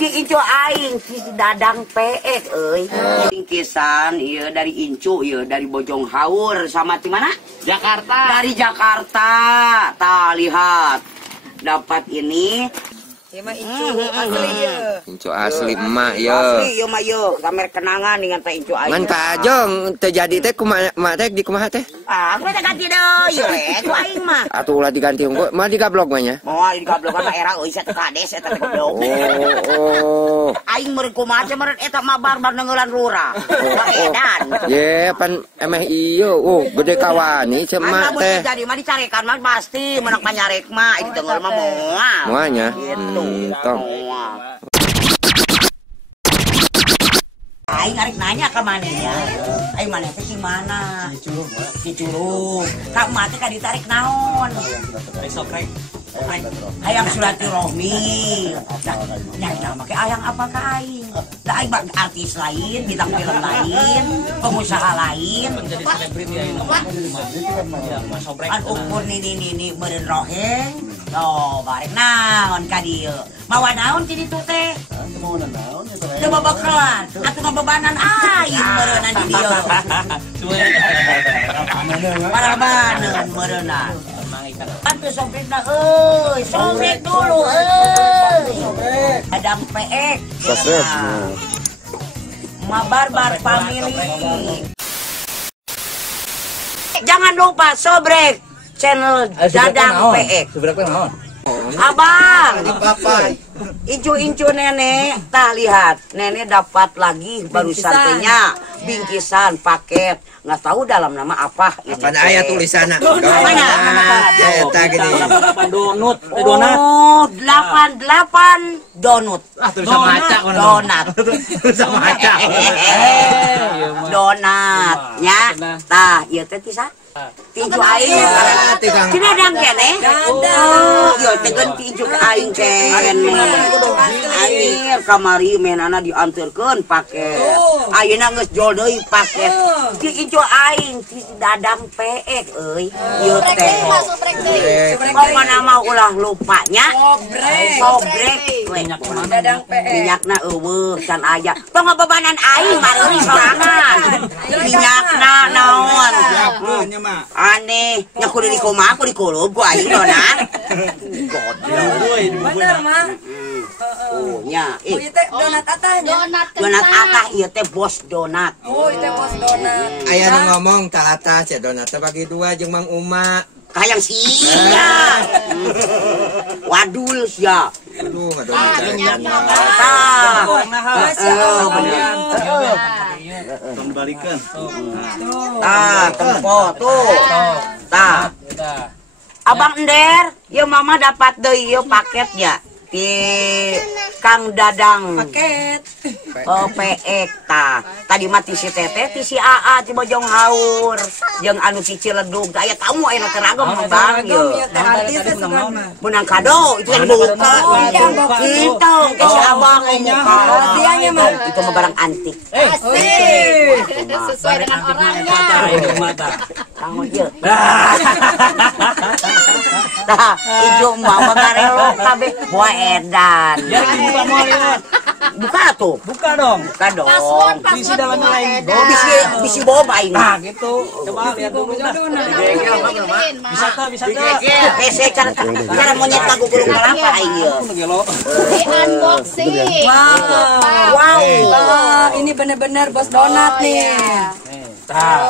Ki Incu aing si Dadang peek euy. Bingkisan ieu dari Incu ieu dari Bojong Haur sama di mana? Jakarta. Dari Jakarta. Tah lihat. Dapat ini. Ieu mah Incu asli ye. Incu asli emak ye. Asli ieu mah ieu, kamer kenangan dengan teh Incu aing. Man kajong teh jadi teh kumaha mak teh di kumaha teh? Ah, aku teh ganti deui we, ku aing mah. Atuh ulah diganti unggul, mah digablok mah nya. Moal di gablokan mah era euy eta kades eta teh goblok. Oh. Aing meureun kumaha teh meureun eta mah barbar neungeulan lurah. Edan. Ye pan emeh ieu, gede kawani cek mak teh. Jadi mah dicarekan mah pasti menak panyarek mah di teungeur mah moal. Moalnya. Gitu. Tong. Aing arek nanya ke manehnya. Aing maneh teh di mana? Di Curug. Ka emak teh ka ditarik naon? Sokrek. Hayang silaturahmi. Nya make hayang apa ka aing? Da aing bak artis lain, bintang film lain, pengusaha lain. Menjadi selebriti ya ini. An ukur nih meureun roheng. Oh, bareng naon ka dieu? Mawa naon ti ditu teh? Teu babakelan, atuh ngabebanan aing meureunna di dieu. Parabaneun meureunna. Atuh sobrek euy, sobrek dulu euy. Dadang peek. Sobrek. Mabarbar family. Jangan lupa sobrek channel Dadang peek. Sobrek teh naon? Abang, Incu nenek, tah lihat, nenek dapat lagi barusan tehnya bingkisan paket, nggak tahu dalam nama apa. Apaan aya tulisanna? Mana? Eta gini. 8 donut, donat. Oh, 88 donut. Ah, tulisan maca kan. Donat. Tulisan maca. Donatnya, tah, ieu teh tisa. Tinju aing Tikang. Tina dang kene. Oh, yo tegen tinju aing kene. Aing kamari menana dianterkeun paket. Ayeuna geus jol deui paket. Tinju aing si Dadang peek euy. Ieu teh. Pokona nama ulah lupanya. Sobrek. Dadang peek. Minyakna eueuh can aya. Tong ngabebanan aing mareuri sorangan. Minyakna naon? Aneh, nyaku di koma aku di kolom gua aing dona. Bener mah. Oh nya, Oh ieu teh donat atahnya. donat atah ieu teh bos donat. Oh ieu teh bos donat. Aya nu ngomong tah atas ya donat teh bagi dua jeung Mang Uma. Kayang sia. Wadul sia. Aduh, donat jajan. Tah. Bener. Kembalikan. Tah, tempo tuh. Tah. Abang Ender, ieu mama dapat deui ieu paket ya. Di Kang Dadang Paket. Oh peek tah. Tadi mah ti si Teteh, ti si Aa, ti Bojong Haur, jeung anu si Ciledug. Aya tamu aya teragem Bang ieu. Teh artis teh sebenarnya mah. Menang kado itu yang buka. Itu ke si Abang muka. Dianya mah. Itu mah barang antik. Sesuai dengan orangnya. Mata. Kamu ieu. Tah, ijo mah garelo kabeh moal edan. Ya buka mall ini. Buka tuh. Buka dong. Buka dong. Isi dalamnya lain. Oh, bisi boba ini. Nah, gitu. Coba lihat dulu dah. Bisa tuh, bisa tuh. Saya cara monyet lagu gulung kelapa aing ieu. Di unboxing. Wow. Wah, ini bener-bener bos donat nih.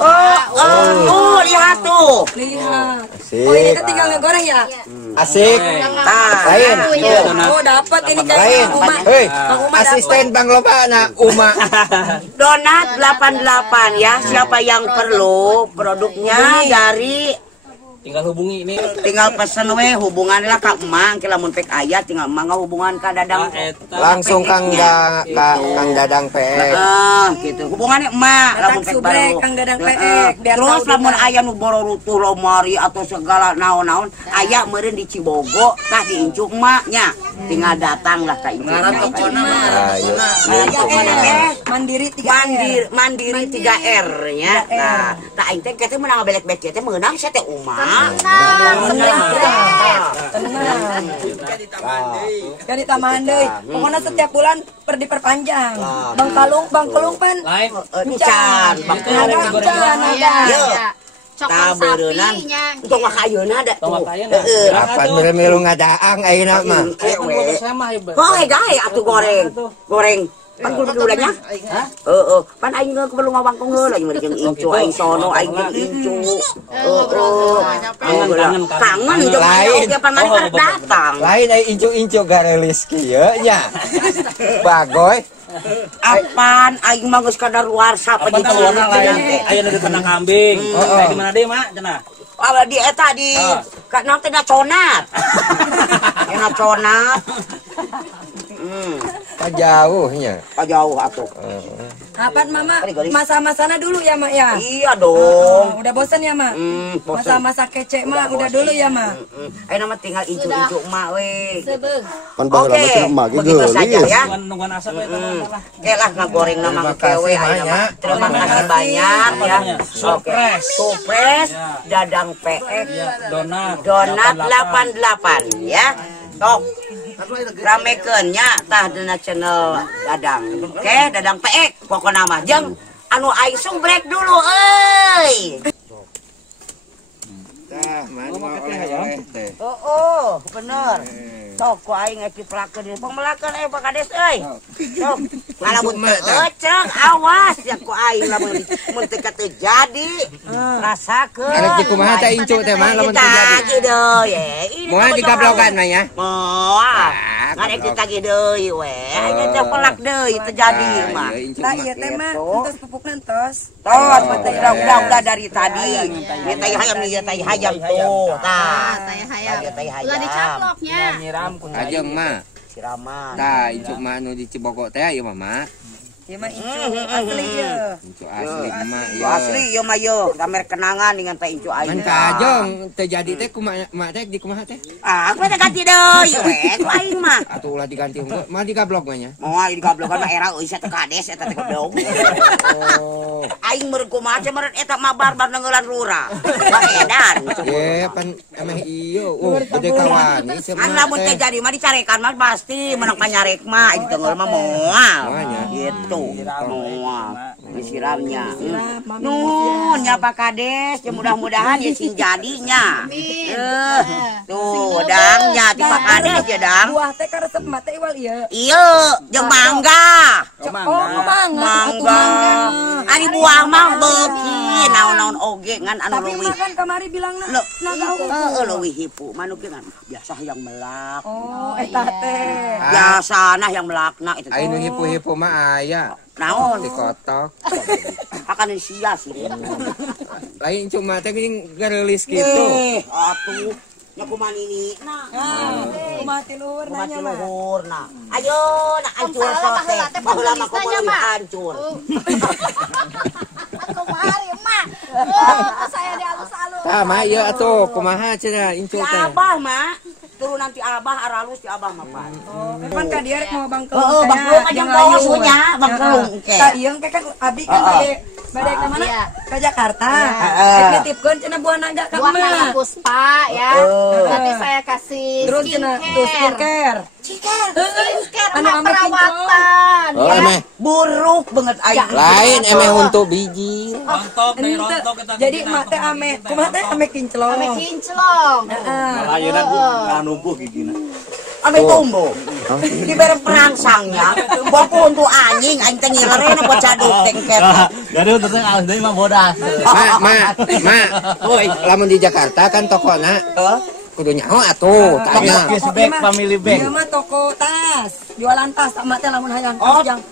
Oh, lihat tuh. Lihat. Oh ini teh tinggal ngegoreng ya? Asik. Tah, Lain. Oh dapat ini Lain. kayak Kang Uma. Hei, Kang Uma dapat. asisten Bang Lobana Uma. donat 88 ya. Siapa yang perlu produknya dari Tinggal hubungi ini. tinggal pesen we hubungan lah ka emang ke lamun pek aya tinggal emang hubungan ka Dadang. Langsung Kang Dadang peek. Gitu. Hubungannya emak lamun Datang pek subrek baru. Kang Dadang peek biar Terus tahu lamun juga. aya nu bororutuh lomari atau segala naon-naon aya meureun di Cibogo tah di Incu emaknya. Tinggal datang lah ka Incu. Ah, iya. Aya teh Mandiri 3R. Mandiri 3R nya. Nah, tak aing teh kita menang belek-belek teh menang saya teh Uma. Tenang. Jadi taman deui. Pokoknya setiap bulan diperpanjang. Bang Kelung pan. Lain. Encan, Encan ada. Tabeureunan untuk makayeuna da. Apa melu ngadaang ayeuna mah. Oh, gae atuh goreng. Pan kudu dulanya? Heeh. Pan aing perlu ngawangkong heula jeung jeung incu aing sono aing jeung incu. Kangen jeung oge pan mani karek datang. Lain ai incu-incu garelis kieu nya. Bagoy. Apaan aing mah geus kadaluarsa Apa penyidikan warna lain? Ayeuna di tenang kambing. Kayak di mana deh, Mak? Cenah. di eta di kana teh conat. Enak conat. Jauhnya. Jauh atuh. Apaan Mama? Masa-masana dulu ya Mak ya? Iya dong. Udah bosan ya Mak? Masa-masa kece Mak udah dulu ya Mak? Ayo nama tinggal incu-incu emak we. Oke, begitu saja ya. Nungguan asap eta. Oke lah ngagoreng nama kewe terima kasih banyak ya. Supres dadang peek donat 88 ya. Tok ramekeun nya tah dina channel dadang. Oke, dadang peek pokona mah jeung anu aing subrek dulu euy. Tah, mana oleh teh. Oh, bener. Sok ku aing kiplakeun ieu pemelakeun Pakades euy. Sok. Ngalamun ecek awas ya ku aing lamun teu jadi. Rasakeun. Arek di kumaha teh incu teh mah lamun terjadi. Moal digablogan mah ya. Moal. Ngarek ditagi deui we. Aya teh pelak deui terjadi mah. Nah ieu teh mah entos pupukna entos. Udah dari tadi. Ieu teh hayam ieu teh hayam tuh. Tah. Ulah dicaploknya. Ajeng mah. Siraman. Tah, incu mah anu di Cibogok teh ieu mah. Ieu mah incu asli ye. Incu asli mah ieu. Asli ieu mah ieu gamer kenangan dengan teh incu aing. Mun kajong teh jadi teh kumaha mak teh di kumaha teh? Ah, aku teh ganti deui we ku aing mah. Atuh ulah diganti unggul, mah digablok mah nya. Moal digablogan mah era euy eta kades eta teh goblok. Oh. Aing meureun kumaha teh meureun eta mah barbar neungeulan lurah. Baedan. Ye, pan emeh ieu. Oh, gede kawani An lamun teh jadi mah dicarekan mah pasti menang panyarek mah di teunggeul mah moal. Gitu. Moal. Disiramnya. Nuhun nya Pak Kades, ya mudah-mudahan ya sing jadinya. Tuh, dangnya di Pak Kades ya dang. Buah teh karesep mah teh iwal ieu. Iya, jeung mangga. Mangga. Ari buah mah beuki naon-naon oge ngan anu Tapi leuwih. makan kamari bilangna naga Heeh, leuwih hipu. Manuk ngan biasa yang melak. Oh, eta teh. Biasana yang melakna itu. Anu hipu-hipu mah aya. Naon? Dikotok. Akan sia sih. Lain cuma teh garelis kitu. Atuh nya kumaha ninina. Kumaha ti luhur nanya mah. Luhurna. Ayo na hancur teh. Baheula mah kumaha hancur. Kemari mah. Saya dialus-alus. Tah mah ieu atuh kumaha cenah incu Di teh. Abah mah turunan ti Abah aralus ti Abah mah pan. Kan ka dia rek mau Bang Kelung. Heeh, Bang Kelung aja bawa punya Bang Kelung. Ka ieu kan abdi kan bade ka mana? Ka Jakarta. Nitipkeun cenah buah naga ka Buah naga emak. puspa ya. Nanti saya kasih Terus cenah tuh skincare. Anu perawatan. Oh, emeh Buruk banget aing. lain emeh untuk biji. Rontok dari rontok kita. Jadi emak teh ame kumaha teh ame kinclong. Ame kinclong. Ayeuna numbuh gigina. Ame tumbuh. Dibere perangsangnya. Baku untuk anjing aing teh ngilerena buat caduk tengket. Gaduh teh alas deui mah bodas. Ma, woi, lamun di Jakarta kan tokona. Kudu nyaho atuh, tanya. Cashback, family bank. Ieu mah toko tas, jualan tas emak teh lamun hayang tas jang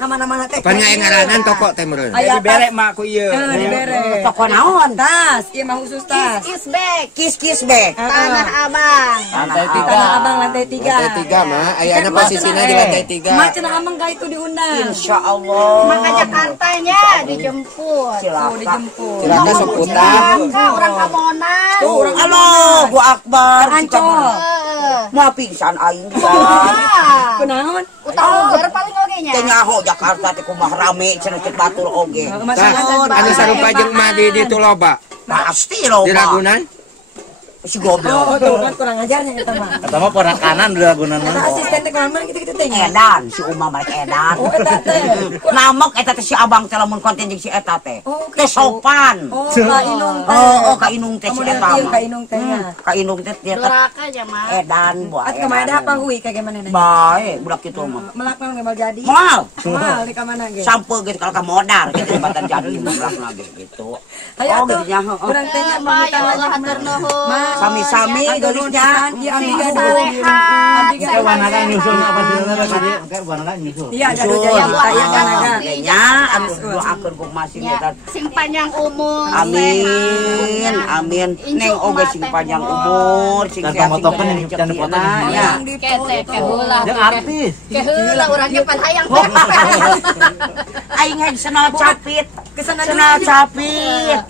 ka mana-mana teh. Pan ngaranan toko teh meureun. Aya Dibere mak ku ieu. dibere. Toko naon? Tas, ieu mah khusus tas. Kisbek. Kis be. Tanah Abang. Lantai Tanah Abang lantai 3. Lantai 3 mah ayana posisina di lantai 3. Emak cenah amang ka itu diundang. Insyaallah. Maka Jakartanya dijemput. Oh, dijemput. Cilaka seputar. Orang Kamonan. Tuh urang Allahu Akbar. Ancol. Mau pingsan aing. Wah. Kunaon? Utang luger paling oge nya. teh nyaho Jakarta teh kumaha rame cenah cek batur oge. Anu sarupa jeung mah di ditu loba. Pasti loba. Di Ragunan? Si goblok. Tuh kan kurang ajarnya eta mah. Eta mah porakanan di Ragunan Eta mah. asisten teh kurang gitu teh. Edan, si Uma mereka Edan. Oh eta teh. Namok eta teh si abang teh lamun konten jeung si eta teh. Oh, Teh sopan. Oh, Ka Inung teh. Oh, Ka Inung teh si Kamu eta. lihat Ka Inung teh. Ka Inung teh dia teh Duraka aja mah. Edan buat. At kemana apa hui kayak gimana nih? Bae, budak kitu mah. Melakukan nggak mau jadi. Mal. Mal di kamana ge? Sampai gitu kalau ka modar gitu batan jadi mulak lagi gitu. Aya Oh, tuh. gitu nya, heeh. Urang teh nya Apa ya Allah pamitan hatur nuhun. Sami-sami gelisnya. Iya, Andi Gado. Sehat. Kayak wanaga nyusul apa sih tadi? Kayak wanaga nyusul. Iya, Gado Jaya buta ya Kanaga. Nya anu doakeun ku masing Ya, eta. sing panjang umur. Amin, amin. Neng oge sing panjang umur, sing Dan sehat sing pemotongan gede yang rezeki jangan dipotong. na, ya. Kete keheula. Yang artis. Keheula urang ge pan hayang. Aing hade senal capit, Kesana senal dulu. capit.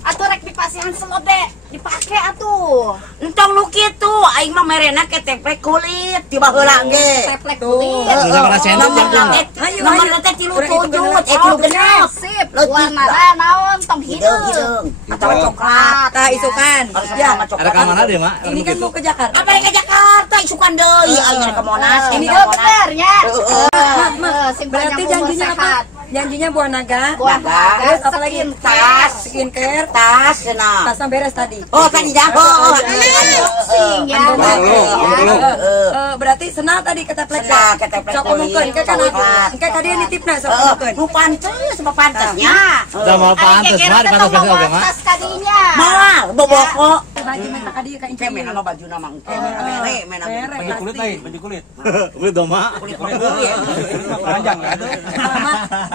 Atuh rek dipasihan selode, dipake atuh. Entong nu kitu, aing mah merena ke teplek kulit, tiba heula ge. Teplek kulit. Udah ngerasain Nomor aja. nomor teh 37, tilu genep. Sip. Warnana naon tong hideung. Hideung, atawa coklat. Tah isukan. Ya. Ada ke mana dia, Mak? Ini kan mau ke Jakarta. Apa yang ke Jakarta isukan deui, aing ke Monas. Ini ke dia Monas. bener nya. Berarti janjinya apa? Janjinya buah naga. Naga. Terus apa lagi? Tas, Skincare. tas cenah. Tasnya beres tadi. Oh, tadi dah. Oh, Sing ya. Berarti senal tadi ke teplek. Senal ke teplek Sok kulit, omongkeun ke kana. coklat. Engke tadi nitipna sok Heeh, omongkeun. nu pantes, sama pantesnya. Sama pantes, Mak, di pantes oke, Mak. Tas kadinya. Mal, boboko. Baju minta ka dieu ka Kayak mena lo baju nama engke, mere, mena Baju kulit lain, baju kulit. Kulit dong, Mak. kulit kulit. Panjang ya.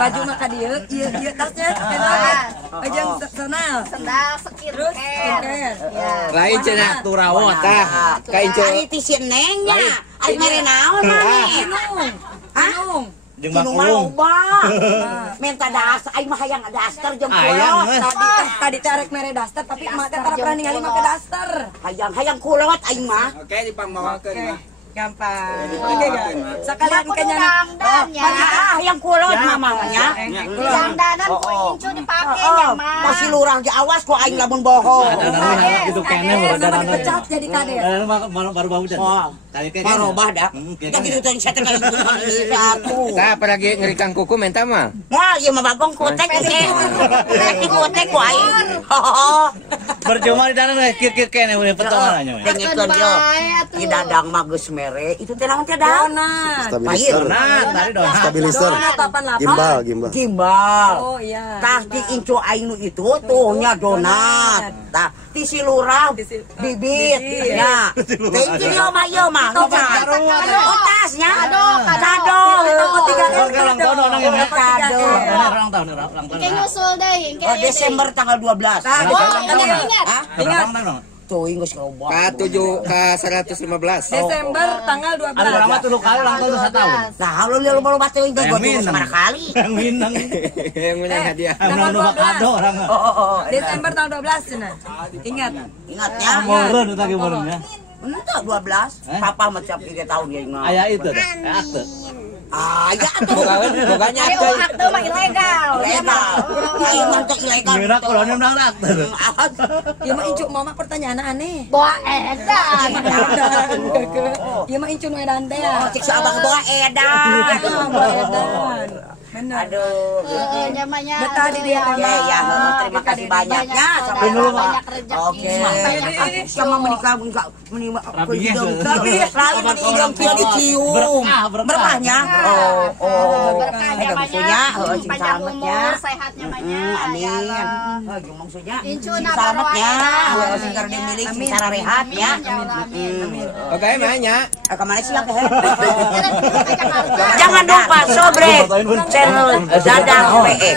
Baju mah ka dieu, ieu tasnya ajang senal. Sendal sekir. Terus skincare. Ya. Lain cenah turawat tah. Ka incu Ari ti si nengnya, ari mere naon mane? Inung. Jeung Kinung makulung. loba. Minta das, aing mah hayang daster jeung Hayang, kulot. Mas. Tadi teh rek mere daster tapi emak teh tara pernah ningali make daster. Hayang kulot aing mah. Oke dipangmawakeun mah. Gampang. Oke ga? Sekalian Kudu kenya dangdan ya. Hayang kulot mamanya. Dangdanan ku incu dipake Oh, nya mah. masih lurang di awas ku aing lamun bohong. Ada gitu kene baru sama ada. dipecat jadi kades. Baru baru dan. Oh. Tadi kayak Marobah dah. kayak Jadi itu saya teh satu. Tah apalagi ngerikan kuku menta mah. Wah, ieu mah bagong kutek ge. Kutek kutek ku aing. Oh. Percuma di dalam kir-kir kene we petongannya. Dengikeun yo. Di dadang mah geus mere. Itu teh naon teh dah? Donat. Stabilizer. Nah, tadi dong. Stabilizer. Donat 88. Gimbal. Gimbal. Oh iya. Tah di incu aing nu itu tuh nya donat. Tah ti si lurah bibit nya. Teh jadi mah ieu mah. Oh, tasnya. Kado. Ulang tahun orang yang Kado. ulang tahun. Engke nyusul deui, engke. Oh, Desember tanggal 12. Ingat. Ingat. Tuh geus loba. Ka 115. Desember tanggal 12. Ada orang mah 7 kali ulang tahun 1 tahun. Nah, lu loba teh geus gotong samara kali. Yang minang. Yang punya hadiah. Yang menang kado orang. Oh. Desember tanggal 12 cenah. Ingat. Ingatnya. Meureun eta ge meureunnya. Entah 12. Papa mah tiap 3 tahun dia ingat. Aya itu teh, akte. Ya tuh. Boganya Ayo akte mah ilegal. Ilegal. Ayo mah teh ilegal. Mira kolonnya menang akte. Ieu mah incu mama pertanyaan aneh. Boa edan. Ieu mah incu nu edan teh. Oh, cik si abang bawa edan. Edan. Bener. Aduh. Namanya. Betah di dia Ya, ya, terima kasih banyaknya. Sampai banyak rezeki. Oke. Sama menikah Rabinya hidung kia dicium. Berkahnya. Oh. Berkah Maksudnya, namanya. sing Panjang selamatnya. umur, sehat namanya. Amin. Ya Allah. Maksudnya, Incu sing na selamatnya. baroah. Sing garde milik, sing cara rehat ya. Amin. Oke, mahnya. Kemana sih lah Jakarta. Jangan lupa Sobrek channel Dadang PE.